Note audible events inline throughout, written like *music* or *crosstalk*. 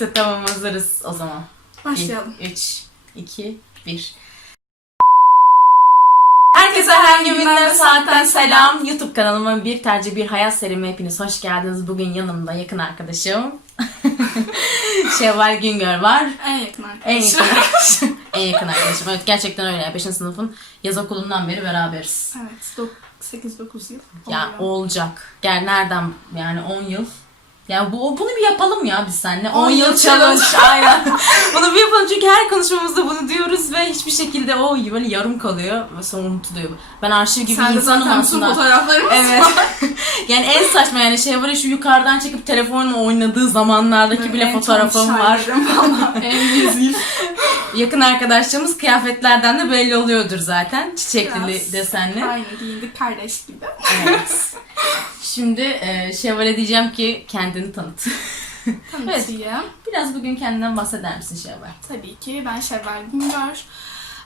Neyse tamam hazırız o zaman. Başlayalım. 3, 2, 1. Herkese her günden saatten selam. YouTube kanalıma bir tercih bir hayat serime hepiniz hoş geldiniz. Bugün yanımda yakın arkadaşım *laughs* Şevval Güngör var. En yakın En yakın arkadaşım. en yakın arkadaşım. *laughs* Evet gerçekten öyle. 5. sınıfın yaz okulundan beri beraberiz. Evet. 8-9 yıl. Ya olacak. Gel nereden yani 10 yıl. Ya bu bunu bir yapalım ya biz seninle. 10 10 yıl challenge. Aynen. *laughs* bunu bir yapalım çünkü her konuşmamızda bunu diyoruz ve hiçbir şekilde o böyle yarım kalıyor ve sonra unutuluyor. Ben arşiv gibi Sen de insanım zaten bütün aslında. fotoğraflarımız Evet. var. *laughs* yani en saçma yani şey var şu yukarıdan çekip telefonla oynadığı zamanlardaki bile En fotoğrafım var. *laughs* en rezil. Yakın arkadaşlarımız kıyafetlerden de belli oluyordur zaten. Çiçekli Biraz desenli. Aynı giyindik kardeş gibi. Evet. Şimdi e, Şevval'e diyeceğim ki kendini tanıt. Tanıtayım. Biraz bugün kendinden bahseder misin Şevval? Tabii ki ben Şevval Güngör.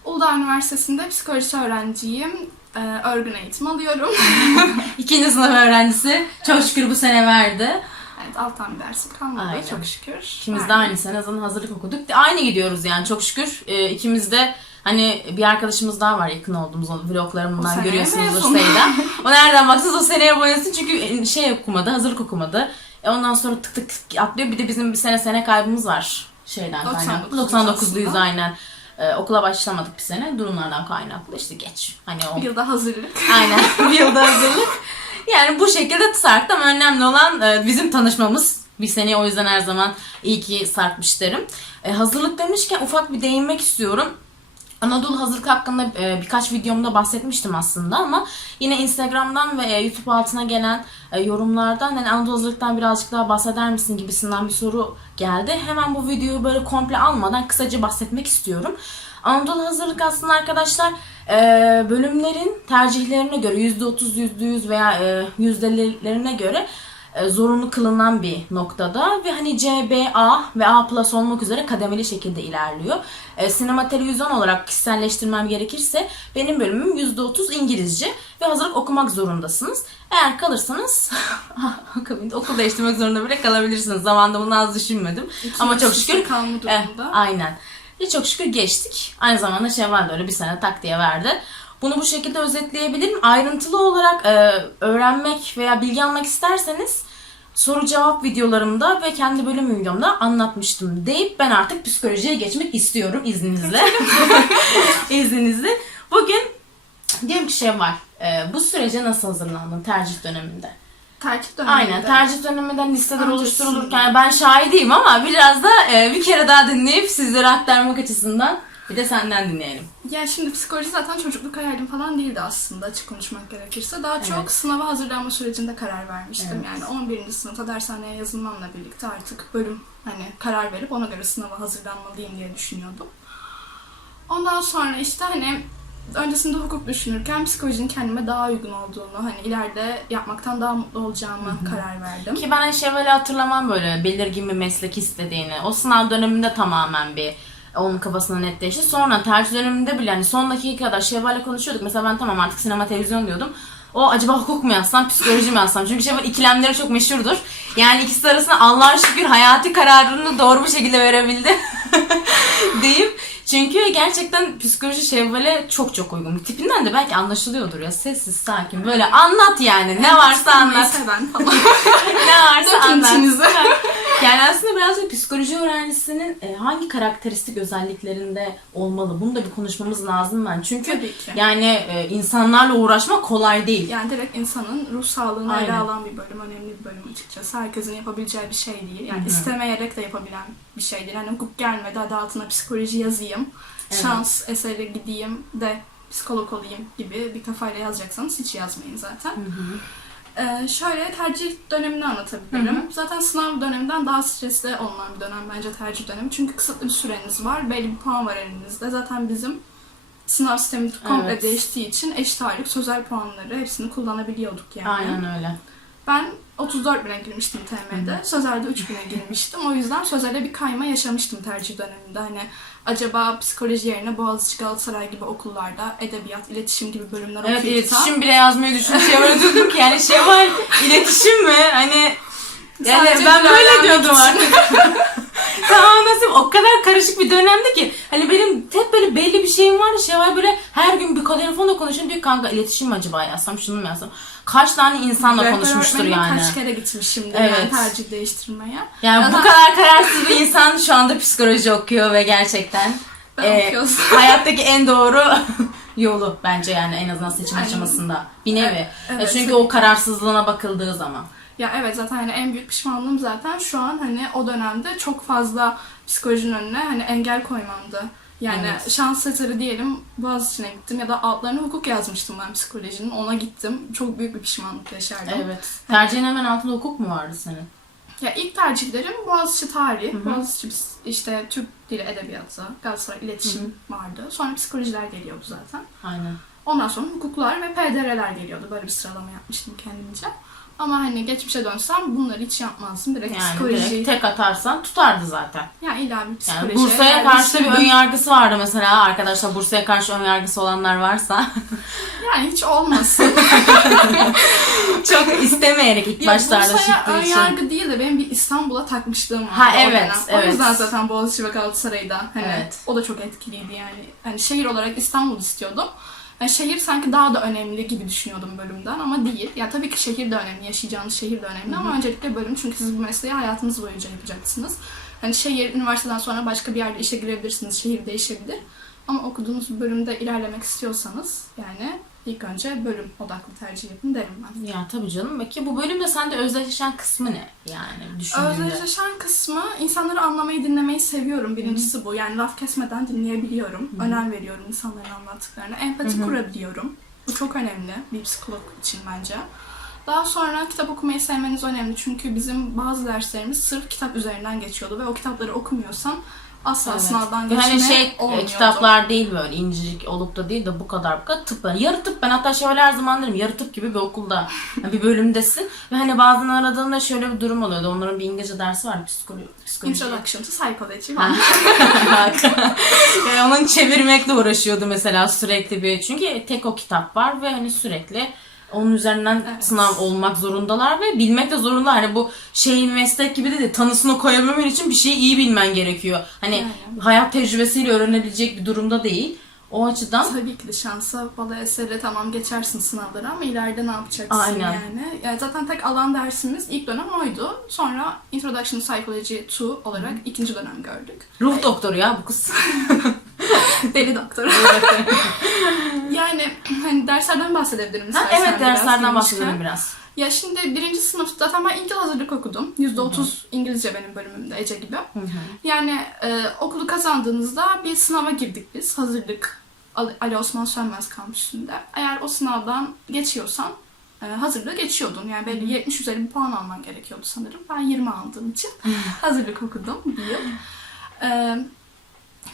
Uludağ Üniversitesi'nde psikoloji öğrenciyim. Ee, örgün eğitim alıyorum. *laughs* İkinci sınıf öğrencisi. Çok şükür bu sene verdi. evet alttan bir dersim kalmadı Aynen. çok şükür. İkimiz de aynı sene hazırlık okuduk. Aynı gidiyoruz yani çok şükür. E, ikimiz de hani bir arkadaşımız daha var yakın olduğumuz vloglarımdan mezun. sayıda. *laughs* O nereden baksanız o seneye boyasın çünkü şey okumadı, hazırlık okumadı. E ondan sonra tık tık atlıyor. Bir de bizim bir sene sene kaybımız var şeyden 99'luyuz kaynaklı. 99'luyuz aslında. aynen. E, okula başlamadık bir sene. Durumlardan kaynaklı işte geç. Hani o bir yılda hazırlık. *laughs* Aynen. bir yılda hazırlık. Yani bu şekilde sarktı ama önemli olan e, bizim tanışmamız. Bir sene o yüzden her zaman iyi ki sarkmış derim. E, hazırlık demişken ufak bir değinmek istiyorum. Anadolu hazırlık hakkında e, birkaç videomda bahsetmiştim aslında ama yine Instagram'dan ve e, YouTube altına gelen e, yorumlardan hani Anadolu hazırlıktan birazcık daha bahseder misin gibisinden bir soru geldi. Hemen bu videoyu böyle komple almadan kısaca bahsetmek istiyorum. Anadolu hazırlık aslında arkadaşlar bölümlerin tercihlerine göre %30, %100 veya yüzdelerine göre zorunlu kılınan bir noktada ve hani C, B, A ve A plus olmak üzere kademeli şekilde ilerliyor. E, sinema televizyon olarak kişiselleştirmem gerekirse benim bölümüm %30 İngilizce ve hazırlık okumak zorundasınız. Eğer kalırsanız *laughs* akabinde okul değiştirmek zorunda bile kalabilirsiniz. Zamanında bunu az düşünmedim. Ama çok şükür kalma Eh, durumunda. aynen. Ve çok şükür geçtik. Aynı zamanda Şevval de öyle bir sene tak diye verdi. Bunu bu şekilde özetleyebilirim. Ayrıntılı olarak e, öğrenmek veya bilgi almak isterseniz soru cevap videolarımda ve kendi bölüm videomda anlatmıştım deyip ben artık psikolojiye geçmek istiyorum izninizle. *laughs* izninizle. Bugün diyorum ki Şevval e, bu sürece nasıl hazırlandın tercih döneminde? Tercih döneminde. Aynen tercih döneminden listeler Öncesinde. oluşturulurken ben şahidiyim ama biraz da e, bir kere daha dinleyip sizlere aktarmak açısından bir de senden dinleyelim. Ya şimdi psikoloji zaten çocukluk hayalim falan değildi aslında açık konuşmak gerekirse. Daha çok Evet. sınava hazırlanma sürecinde karar vermiştim. Evet. Yani 11. sınıfta dershaneye yazılmamla birlikte artık bölüm hani karar verip ona göre sınava hazırlanmalıyım diye düşünüyordum. Ondan sonra işte hani öncesinde hukuk düşünürken psikolojinin kendime daha uygun olduğunu, hani ileride yapmaktan daha mutlu olacağımı karar verdim. Ki ben Şevval'i hatırlamam böyle belirgin bir meslek istediğini. O sınav döneminde tamamen bir onun kafasında netleşti. Sonra tercih döneminde bile hani son dakika kadar Şevval'le konuşuyorduk. Mesela ben tamam artık sinema televizyon diyordum. O acaba hukuk mu yazsam, psikoloji mi yazsam? Çünkü Şevval ikilemleri çok meşhurdur. Yani ikisi arasında Allah'a şükür hayati kararını doğru bir şekilde verebildi. *laughs* deyip çünkü gerçekten psikoloji Şevval'e çok çok uygun. Tipinden de belki anlaşılıyordur ya. Sessiz, sakin. Böyle anlat yani. Ne varsa anlat. *laughs* Ne varsa anlat. *laughs* Yani aslında birazcık psikoloji öğrencisinin e, hangi karakteristik özelliklerinde olmalı? Bunu da bir konuşmamız lazım ben. Çünkü Tabii ki. yani e, insanlarla uğraşmak kolay değil. Yani direkt insanın ruh sağlığını ele alan bir bölüm, önemli bir bölüm açıkçası. Herkesin yapabileceği bir şey değil. Yani istemeyerek de yapabilen bir şey değil. Hani hukuk gelmedi, hadi altına psikoloji yazayım, Evet. şans eseri gideyim de psikolog olayım gibi bir kafayla yazacaksanız hiç yazmayın zaten. Ee, şöyle tercih dönemini anlatabilirim. Zaten sınav döneminden daha stresli olunan bir dönem bence tercih dönemi. Çünkü kısıtlı bir süreniz var. Belli bir puan var elinizde. Zaten bizim sınav sistemi komple Evet. değiştiği için eşit ağırlık, sözel puanları hepsini kullanabiliyorduk yani. Aynen öyle. Ben 34 bine girmiştim TM'de. Sözelde 3 bine girmiştim. O yüzden sözelde bir kayma yaşamıştım tercih döneminde. Hani acaba psikoloji yerine Boğaziçi Galatasaray gibi okullarda edebiyat, iletişim gibi bölümler Evet okuyup iletişim bile yazmayı düşünmüş. Şevval'e diyordum ki yani Şevval iletişim mi? Hani yani Sadece ben böyle diyordum *laughs* *laughs* için. artık. o kadar karışık bir dönemdi ki hani benim hep böyle belli bir şeyim var şey var böyle her gün bir telefonla konuşuyorum diyor kanka iletişim mi acaba yazsam şunu mu yazsam kaç tane insanla Rehber konuşmuştur yani. Kaç kere gitmişimdir Evet. yani tercih değiştirmeye. Yani bu Zaten kadar kararsız bir insan şu anda psikoloji okuyor ve gerçekten e, *laughs* hayattaki en doğru *laughs* yolu bence yani en azından seçim Aynen. aşamasında bir nevi. Evet, E, evet, çünkü o kararsızlığına bakıldığı zaman. Ya evet zaten hani en büyük pişmanlığım zaten şu an hani o dönemde çok fazla psikolojinin önüne hani engel koymamdı. Yani Evet. şans eseri diyelim Boğaziçi'ne gittim ya da altlarına hukuk yazmıştım ben psikolojinin. Ona gittim. Çok büyük bir pişmanlık yaşardım. Evet. Tercihin hemen altında hukuk mu vardı senin? Ya ilk tercihlerim Boğaziçi Tarih, Boğaziçi Pis- işte Türk Dili Edebiyatı, Galatasaray İletişim vardı. Sonra psikolojiler geliyordu zaten. Aynen. Ondan sonra hukuklar ve PDR'ler geliyordu. Böyle bir sıralama yapmıştım kendimce. Ama hani geçmişe dönsem bunları hiç yapmazdım. Direkt Yani psikoloji. direkt tek atarsan tutardı zaten. Ya illa bir Yani psikoloji. Bursa'ya karşı bir ön yargısı vardı mesela. Arkadaşlar Bursa'ya karşı ön yargısı olanlar varsa. *laughs* Yani hiç olmasın. *laughs* Çok istemeyerek ilk ya başlarda Bursa'ya çıktığı ön için. yargı değil de benim bir İstanbul'a takmışlığım. Ha, evet, dönem. evet. O yüzden zaten Boğaziçi ve Galatasaray'da hani Evet. o da çok etkiliydi yani. Hani şehir olarak İstanbul istiyordum. Yani şehir sanki daha da önemli gibi düşünüyordum bölümden ama değil. Ya tabii ki şehir de önemli, yaşayacağınız şehir de önemli ama öncelikle bölüm çünkü siz bu mesleği hayatınız boyunca yapacaksınız. Hani şehir, üniversiteden sonra başka bir yerde işe girebilirsiniz, şehir değişebilir. Ama okuduğunuz bölümde ilerlemek istiyorsanız yani ilk önce bölüm odaklı tercih yapın derim ben. Ya tabii canım. Peki bu bölümde sende özdeşleşen kısmı ne? Yani düşündüğünde. Özdeşleşen kısmı insanları anlamayı dinlemeyi seviyorum. Birincisi bu. Yani laf kesmeden dinleyebiliyorum. Önem veriyorum insanların anlattıklarına. Empati kurabiliyorum. Bu çok önemli bir psikolog için bence. Daha sonra kitap okumayı sevmeniz önemli. Çünkü bizim bazı derslerimiz sırf kitap üzerinden geçiyordu ve o kitapları okumuyorsan asla Evet. sınavdan Ve geçme hani şey e, olmuyordu. kitaplar değil böyle incecik olup da değil de bu kadar bu kadar tıp. Yarı tıp ben hatta şöyle her zaman derim yarı tıp gibi bir okulda yani bir bölümdesin ve hani bazen aradığında şöyle bir durum oluyordu. Onların bir İngilizce dersi var psikoloji. psikoloji. Introduction to Psychology yani onun çevirmekle uğraşıyordu mesela sürekli bir. Çünkü tek o kitap var ve hani sürekli onun üzerinden Evet. sınav olmak zorundalar ve bilmek de zorunda. Hani bu şey meslek gibi de değil, tanısını koyabilmen için bir şeyi iyi bilmen gerekiyor. Hani Aynen. hayat tecrübesiyle öğrenebilecek bir durumda değil. O açıdan Tabii ki de şansa bala esere tamam geçersin sınavları ama ileride ne yapacaksın Aynen. yani. yani. Zaten tek alan dersimiz ilk dönem oydu. Sonra Introduction to Psychology 2 olarak ikinci dönem gördük. ruh doktoru ya bu kız. *laughs* Deli doktor. *laughs* yani hani derslerden bahsedebilirim ha, evet biraz derslerden girmişken. bahsedelim biraz. Ya şimdi birinci sınıf zaten ben İngiliz hazırlık okudum. %30 İngilizce benim bölümümde Ece gibi. Yani e, okulu kazandığınızda bir sınava girdik biz. Hazırlık Ali Osman Sönmez kampüsünde. Eğer o sınavdan geçiyorsan e, hazırlığı geçiyordun. Yani belli 70 üzeri bir puan alman gerekiyordu sanırım. Ben 20 aldığım için *laughs* hazırlık okudum bir yıl.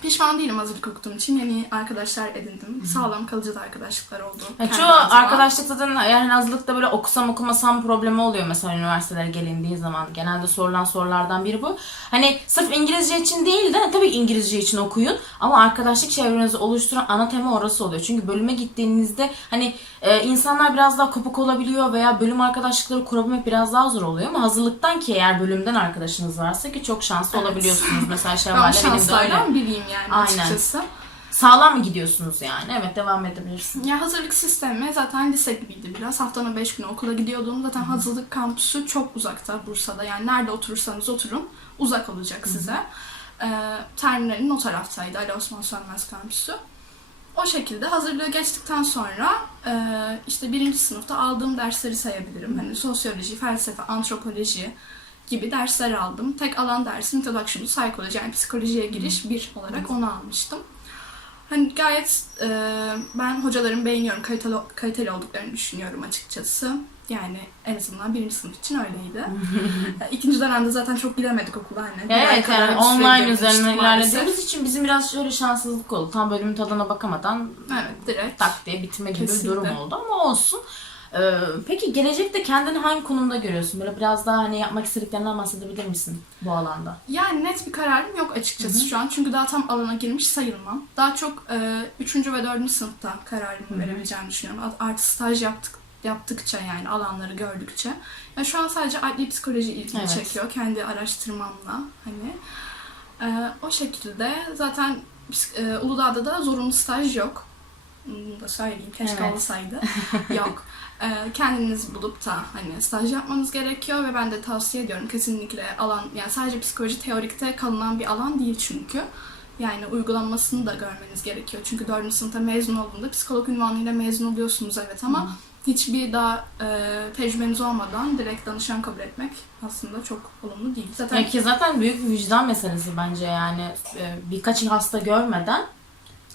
Pişman değilim hazırlık okuduğum için. Yeni arkadaşlar edindim. Sağlam kalıcı da arkadaşlıklar oldu. Ya kendi çoğu adıma. arkadaşlık zaten yani hazırlıkta böyle okusam okumasam problemi oluyor mesela üniversitelere gelindiği zaman. Genelde sorulan sorulardan biri bu. Hani sırf İngilizce için değil de tabii ki İngilizce için okuyun ama arkadaşlık çevrenizi oluşturan ana tema orası oluyor. Çünkü bölüme gittiğinizde hani e, insanlar biraz daha kopuk olabiliyor veya bölüm arkadaşlıkları kurabilmek biraz daha zor oluyor ama hazırlıktan ki eğer bölümden arkadaşınız varsa ki çok şanslı olabiliyorsunuz. Mesela *laughs* Ben Şevval'le benim de öyle. şanslardan biriyim yani Aynen. açıkçası. Sağlam mı gidiyorsunuz yani? Evet devam edebilirsin. Ya hazırlık sistemi zaten lise gibiydi biraz. Haftanın 5 günü okula gidiyordum. Zaten hazırlık kampüsü çok uzakta Bursa'da. Yani nerede oturursanız oturun uzak olacak size. Ee, terminalin o taraftaydı Ali Osman Sönmez kampüsü. O şekilde hazırlığı geçtikten sonra e, işte birinci sınıfta aldığım dersleri sayabilirim. Hani sosyoloji, felsefe, antropoloji gibi dersler aldım. Tek alan dersim Introduction Psychology yani psikolojiye giriş bir olarak onu almıştım. Hani gayet e, ben hocalarımı beğeniyorum, kaliteli, kaliteli olduklarını düşünüyorum açıkçası. Yani en azından birinci sınıf için öyleydi. *laughs* E, İkinci dönemde zaten çok gidemedik okula hani. Bir ay Evet kadar yani bir online üzerinden ilerlediğimiz için bizim biraz şöyle şanssızlık oldu. Tam bölümün tadına bakamadan Evet direkt. tak diye bitme gibi bir Kesinlikle. durum oldu ama olsun. Ee, peki gelecekte kendini hangi konumda görüyorsun? Böyle biraz daha hani yapmak istediklerinden bahsedebilir misin bu alanda? Yani net bir kararım yok açıkçası şu an. Çünkü daha tam alana girmiş sayılmam. Daha çok 3. ve 4. sınıfta kararımı verebileceğimi düşünüyorum. Art- Artı staj yaptık yaptıkça yani alanları gördükçe. Ya şu an sadece adli psikoloji ilgimi Evet. çekiyor kendi araştırmamla hani. Ee, o şekilde zaten e, Uludağ'da da zorunlu staj yok. Bunu da söyleyeyim. Keşke Evet. olsaydı. yok. *laughs* Ee, kendiniz bulup da hani staj yapmanız gerekiyor ve ben de tavsiye ediyorum kesinlikle alan yani sadece psikoloji teorikte kalınan bir alan değil çünkü. Yani uygulanmasını da görmeniz gerekiyor. Çünkü 4. sınıfta mezun olduğunda psikolog ünvanıyla mezun oluyorsunuz evet ama hiçbir daha e, tecrübeniz olmadan direkt danışan kabul etmek aslında çok olumlu değil. Zaten Ya ki zaten büyük bir vicdan meselesi bence yani Ee, birkaç hasta görmeden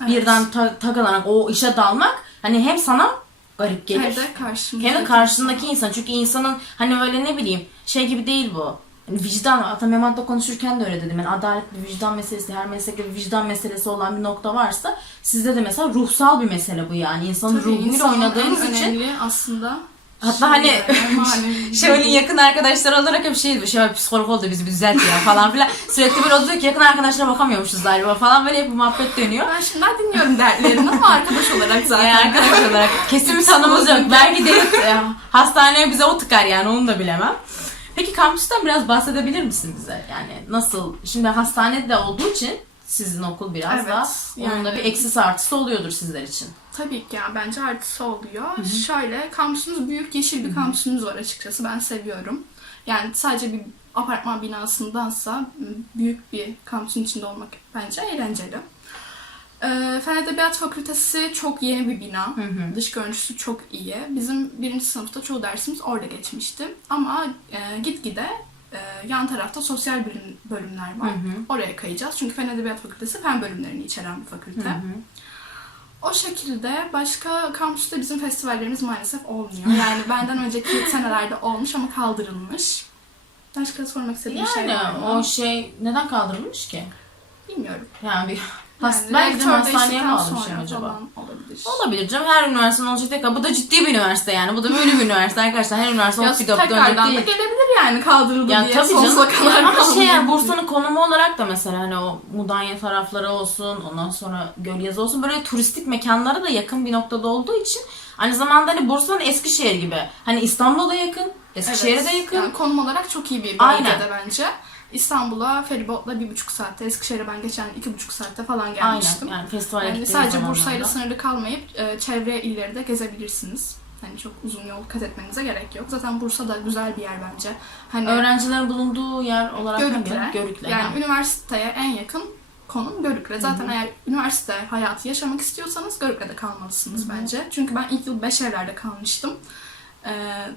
evet, birden ta- takılarak o işe dalmak hani hem sana garip gelir hem de karşımızdaki hem de karşındaki insan çünkü insanın hani öyle ne bileyim şey gibi değil bu. Hani vicdan, hatta Mehmet'le konuşurken de öyle dedim. Yani adalet bir vicdan meselesi, her meslekte bir vicdan meselesi olan bir nokta varsa sizde de mesela ruhsal bir mesele bu yani. İnsanın Tabii ruhuyla insanın oynadığınız en için önemli aslında Hatta hani *laughs* Şevval'in yakın arkadaşları olarak hep şey diyor. Şevval psikolog oldu bizi bir düzelt ya falan filan. *laughs* Sürekli böyle o diyor ki yakın arkadaşlara bakamıyormuşuz galiba falan böyle hep bir muhabbet dönüyor. Ben şimdiden dinliyorum dertlerini ama arkadaş olarak *laughs* zaten. Yani arkadaş olarak kesin bir tanımız yok. Belki de hastaneye bize o tıkar yani onu da bilemem. Peki kampüsten biraz bahsedebilir misin bize? Yani nasıl? Şimdi hastanede olduğu için sizin okul biraz Evet, da onun da bir eksisi artısı oluyordur sizler için. Tabii ki yani bence artısı oluyor. Şöyle kampüsümüz büyük yeşil bir kampüsümüz var açıkçası. Ben seviyorum. Yani sadece bir apartman binasındansa büyük bir kampüsün içinde olmak bence eğlenceli. Ee, Fen Edebiyat Fakültesi çok yeni bir bina. hı. Dış görüntüsü çok iyi. Bizim birinci sınıfta çoğu dersimiz orada geçmişti. Ama e, gitgide e, yan tarafta sosyal bilim bölümler var. Hı hı. Oraya kayacağız. Çünkü Fen Edebiyat Fakültesi fen bölümlerini içeren bir fakülte. O şekilde başka kampüste bizim festivallerimiz maalesef olmuyor. Yani *laughs* benden önceki senelerde olmuş ama kaldırılmış. Başka sormak istediğim şey Yani var mı? o şey neden kaldırılmış ki? Bilmiyorum. Yani bir has, Yani belki de hastaneye mi sonra acaba? Olabilir. Olabilir canım. Her üniversitenin olacak tek Bu da ciddi bir üniversite yani. Bu da böyle bir üniversite arkadaşlar. Her üniversite olup bir dönecek tekrardan da değil. gelebilir yani kaldırıldı Ya diye tabii sonsuza canım. kadar ama şey yani. Bursa'nın konumu olarak da mesela hani o Mudanya tarafları olsun, ondan sonra Gölyazı olsun böyle turistik mekanlara da yakın bir noktada olduğu için aynı zamanda hani Bursa'nın Eskişehir gibi. Hani İstanbul'a da yakın, Eskişehir'e Evet. de yakın. Yani konum olarak çok iyi bir bölgede Aynen. bence. İstanbul'a feribotla bir buçuk saatte, Eskişehir'e ben geçen iki buçuk saatte falan gelmiştim. Aynen. Yani festivale Yani gittiğiniz sadece. Bursa'yla sınırlı kalmayıp e, çevre illeri de gezebilirsiniz. Hani çok uzun yol kat etmenize gerek yok. Zaten Bursa da güzel bir yer bence. Hani Öğrencilerin bulunduğu yer olarak Görükle. hangi? Görükle. Yani ha. üniversiteye en yakın konum Görükle. Zaten eğer üniversite hayatı yaşamak istiyorsanız Görükle'de kalmalısınız bence. Çünkü ben ilk yıl Beşevler'de kalmıştım. Ee,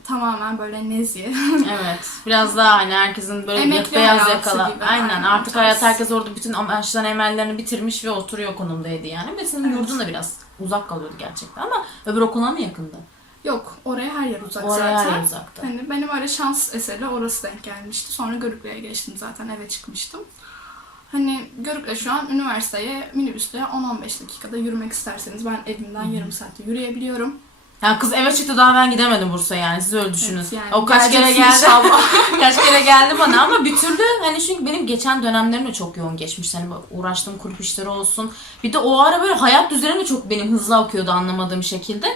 tamamen böyle nezi. Evet. Biraz daha hani herkesin böyle Emekli beyaz yakala. gibi, Aynen. aynen, Artık hayat herkes orada bütün amaçlarını emellerini bitirmiş ve oturuyor konumdaydı yani. Ve senin Evet. yurdun da biraz uzak kalıyordu gerçekten ama öbür okula mı yakındı? Yok oraya her yer uzak Oraya zaten. her yer uzaktı. Hani benim öyle şans eseri orası denk gelmişti. Sonra Görükle'ye geçtim zaten eve çıkmıştım. Hani Görükle şu an üniversiteye minibüsle 10-15 dakikada yürümek isterseniz ben evimden yarım saatte yürüyebiliyorum. Ya kız eve çıktı daha ben gidemedim Bursa'ya yani siz öyle düşünün. Evet, yani o kaç kere geldi. *laughs* kaç kere geldi bana ama bir türlü hani çünkü benim geçen dönemlerim de çok yoğun geçmiş. Hani uğraştığım kulüp işleri olsun. Bir de o ara böyle hayat düzeni de çok benim hızlı akıyordu anlamadığım şekilde.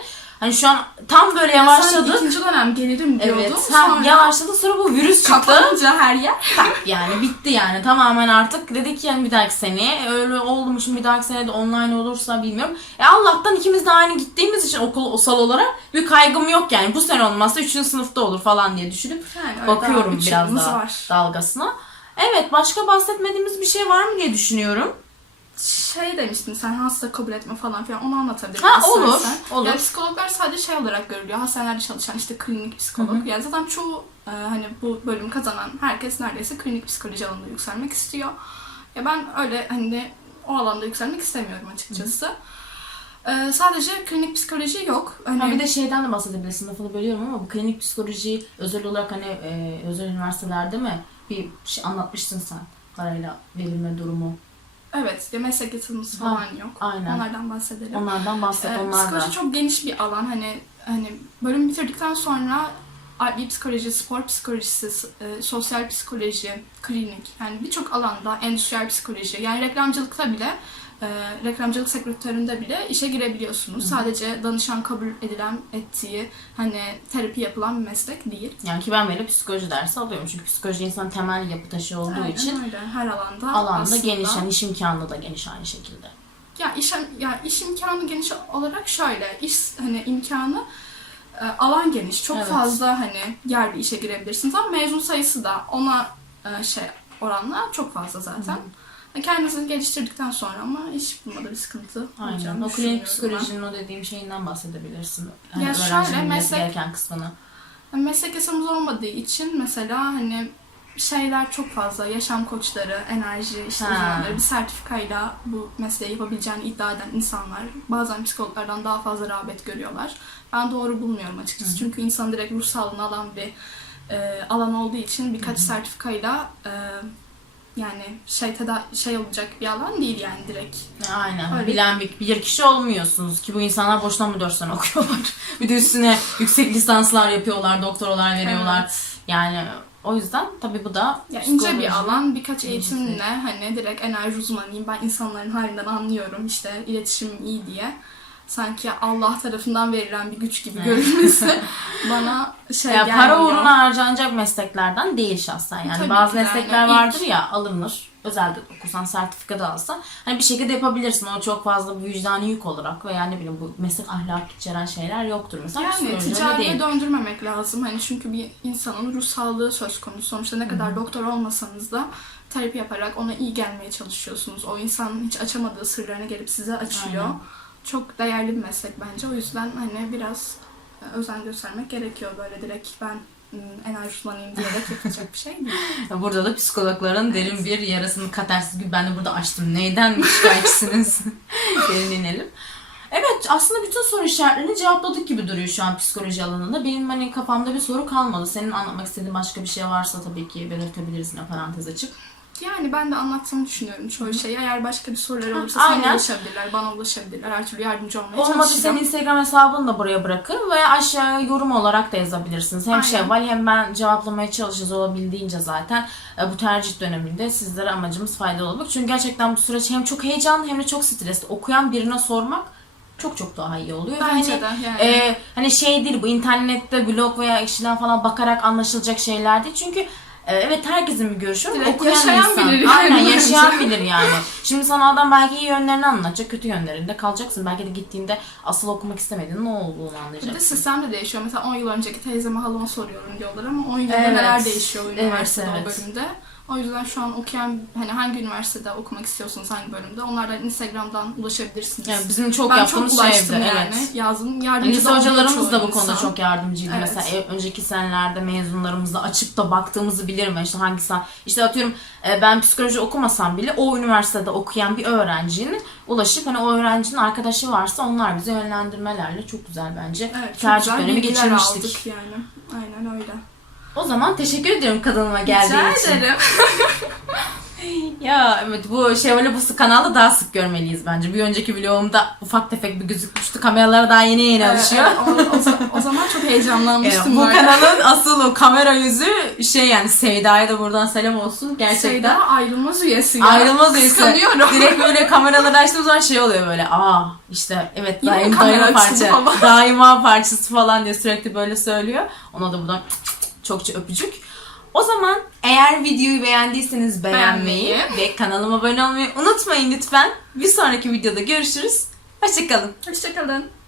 Hani şu an tam böyle Sen yavaşladık. ikinci dönem gelirim diyordun. Evet. Ha, Sonra yavaşladı sonra bu virüs çıktı. kapanınca her yer. *laughs* Tak yani bitti yani tamamen artık dedik yani bir dahaki seneye öyle oldu mu şimdi bir dahaki sene de online olursa bilmiyorum. E Allah'tan ikimiz de aynı gittiğimiz için okul osal olarak bir kaygım yok yani bu sene olmazsa 3. sınıfta olur falan diye düşünüp Yani bakıyorum daha biraz daha var. dalgasına. Evet başka bahsetmediğimiz bir şey var mı diye düşünüyorum. Şey demiştin sen hasta kabul etme falan filan onu anlatabilirim Ha, olur, istersen. olur. Ya, psikologlar sadece şey olarak görülüyor. Hastanelerde çalışan işte klinik psikolog. Yani zaten çoğu e, hani bu bölüm kazanan herkes neredeyse klinik psikoloji alanında yükselmek istiyor. Ya ben öyle hani o alanda yükselmek istemiyorum açıkçası. E, sadece klinik psikoloji yok. Hani, Ha bir de şeyden de bahsedebilirsin lafını bölüyorum ama bu klinik psikoloji özel olarak hani e, özel üniversitelerde mi bir şey anlatmıştın sen parayla verilme durumu. Evet, ya meslek yatırımcısı falan yok. aynen. Onlardan bahsedelim. Onlardan bahset Ee, psikoloji çok geniş bir alan. Hani hani bölüm bitirdikten sonra adli psikoloji, spor psikolojisi, e, sosyal psikoloji, klinik yani birçok alanda endüstriyel psikoloji yani reklamcılıkta bile e, reklamcılık sekretöründe bile işe girebiliyorsunuz. Sadece danışan kabul edilen, ettiği hani terapi yapılan bir meslek değil. Yani ki ben böyle psikoloji dersi alıyorum. Çünkü psikoloji insanın temel yapı taşı olduğu Aynen için öyle. her alanda alanda aslında. geniş. Yani iş imkanı da geniş aynı şekilde. Ya iş ya iş imkanı geniş olarak şöyle iş hani imkanı alan geniş. Çok Evet. fazla hani yer bir işe girebilirsiniz ama mezun sayısı da ona e, şey oranla çok fazla zaten. Kendinizi geliştirdikten sonra ama iş bulmada bir sıkıntı Aynen. O klinik ben. psikolojinin o dediğim şeyinden bahsedebilirsin. Hani Ya şöyle, meslek- gereken kısmını. Meslek yasamız olmadığı için mesela hani şeyler çok fazla. Yaşam koçları, enerji işte uzmanları bir sertifikayla bu mesleği yapabileceğini iddia eden insanlar bazen psikologlardan daha fazla rağbet görüyorlar. Ben doğru bulmuyorum açıkçası. Çünkü insan direkt ruh sağlığını alan bir e, alan olduğu için birkaç sertifikayla e, yani şey teda şey olacak bir alan değil yani direkt. Aynen. Öyle. Bilen bir, bilir kişi olmuyorsunuz ki bu insanlar boşuna mı 4 sene *laughs* okuyorlar. bir de üstüne yüksek lisanslar yapıyorlar, doktoralar veriyorlar. Evet. Yani o yüzden tabii bu da Ya ince bir alan, birkaç eğitimle hani direkt enerji uzmanıyım, ben insanların halinden anlıyorum işte iletişimim iyi diye. Sanki Allah tarafından verilen bir güç gibi görünmesi *laughs* bana şey Ya gelmiyor. para uğruna harcanacak mesleklerden değil şahsen. Yani Tabii bazı meslekler yani vardır ilk- ya alınır. Özelde okursan, sertifika da alsan. Hani bir şekilde yapabilirsin. O çok fazla bir vicdani yük olarak veya ne bileyim bu meslek ahlakı içeren şeyler yoktur. Mesela Yani değil. döndürmemek lazım. Hani çünkü bir insanın ruh sağlığı söz konusu. Sonuçta ne kadar doktor olmasanız da terapi yaparak ona iyi gelmeye çalışıyorsunuz. O insanın hiç açamadığı sırlarını gelip size açıyor. Aynen. Çok değerli bir meslek bence. O yüzden hani biraz e, özen göstermek gerekiyor. Böyle direkt ben enerji uzmanıyım diyerek yapılacak bir şey değil. *laughs* Burada da psikologların derin bir yarasını katarsiz gibi ben de burada açtım. Neyden şikayetçisiniz? *laughs* Gelin inelim. Evet aslında bütün soru işaretlerini cevapladık gibi duruyor şu an psikoloji alanında. Benim hani kafamda bir soru kalmadı. Senin anlatmak istediğin başka bir şey varsa tabii ki belirtebiliriz yine parantez açıp. Yani ben de anlattığımı düşünüyorum çoğu şeyi. Eğer başka bir soruları olursa sana aynen. ulaşabilirler, bana ulaşabilirler. Her türlü yardımcı olmaya Olmadı çalışacağım. senin Instagram hesabını da buraya bırakırım veya aşağıya yorum olarak da yazabilirsiniz. Hem Aynen. Şevval hem ben cevaplamaya çalışacağız olabildiğince zaten. E, Bu tercih döneminde sizlere amacımız faydalı olmak. Çünkü gerçekten bu süreç hem çok heyecanlı hem de çok stresli. Okuyan birine sormak çok çok daha iyi oluyor. Ve Bence hani, de yani. e, hani şey değil bu internette blog veya ekşiden falan bakarak anlaşılacak şeyler değil. Çünkü evet herkesin bir görüşü var. Direkt okuyan yaşayan insan. bilir yani Aynen *laughs* yaşayan bilir yani. Şimdi sana adam belki iyi yönlerini anlatacak, kötü yönlerinde kalacaksın. Belki de gittiğinde asıl okumak istemediğin ne olduğunu Bir de anlayacaksın. sistem de değişiyor. Mesela 10 yıl önceki teyzeme halama soruyorum diyorlar ama 10 yılda Evet. neler değişiyor o Evet, üniversitede evet. o bölümde. O yüzden şu an okuyan hani hangi üniversitede okumak istiyorsanız hangi bölümde onlardan Instagram'dan ulaşabilirsiniz. Yani bizim çok ben çok yaptığımız ulaştım şeydi. yani. Evet. Yazın Hani yardımcı lise oluyor hocalarımız da bu konuda insan. çok yardımcıydı. Evet. Mesela önceki senelerde mezunlarımızla açıp da baktığımızı bilirim. İşte hangisi işte atıyorum e, ben psikoloji okumasam bile o üniversitede okuyan bir öğrencinin ulaşıp hani o öğrencinin arkadaşı varsa onlar bize yönlendirmelerle çok güzel bence Evet, çok tercih dönemi geçirmiştik. yani. Aynen öyle. O zaman teşekkür ediyorum kanalıma geldiğin Rica için. ederim. *laughs* Ya evet bu Şevval'i bu kanalda daha sık görmeliyiz bence. Bir önceki vlogumda ufak tefek bir gözükmüştü. Kameralara daha yeni yeni alışıyor. Evet, o, o o zaman çok heyecanlanmıştım. Ee, bu böyle. kanalın asıl o kamera yüzü şey yani Seyda'ya da buradan selam olsun. Gerçekten Şeyda ayrılmaz üyesi ya. ayrılmaz üyesi. Kıskanıyorum. Direkt böyle *laughs* kameraları açtığım zaman şey oluyor böyle aa işte evet Yine daim, daima parça, daima parçası falan diye sürekli böyle söylüyor. Ona da buradan çokça öpücük. O zaman eğer videoyu beğendiyseniz beğenmeyi Beğenmeyi. ve kanalıma abone olmayı unutmayın lütfen. Bir sonraki videoda görüşürüz. Hoşçakalın. Hoşçakalın.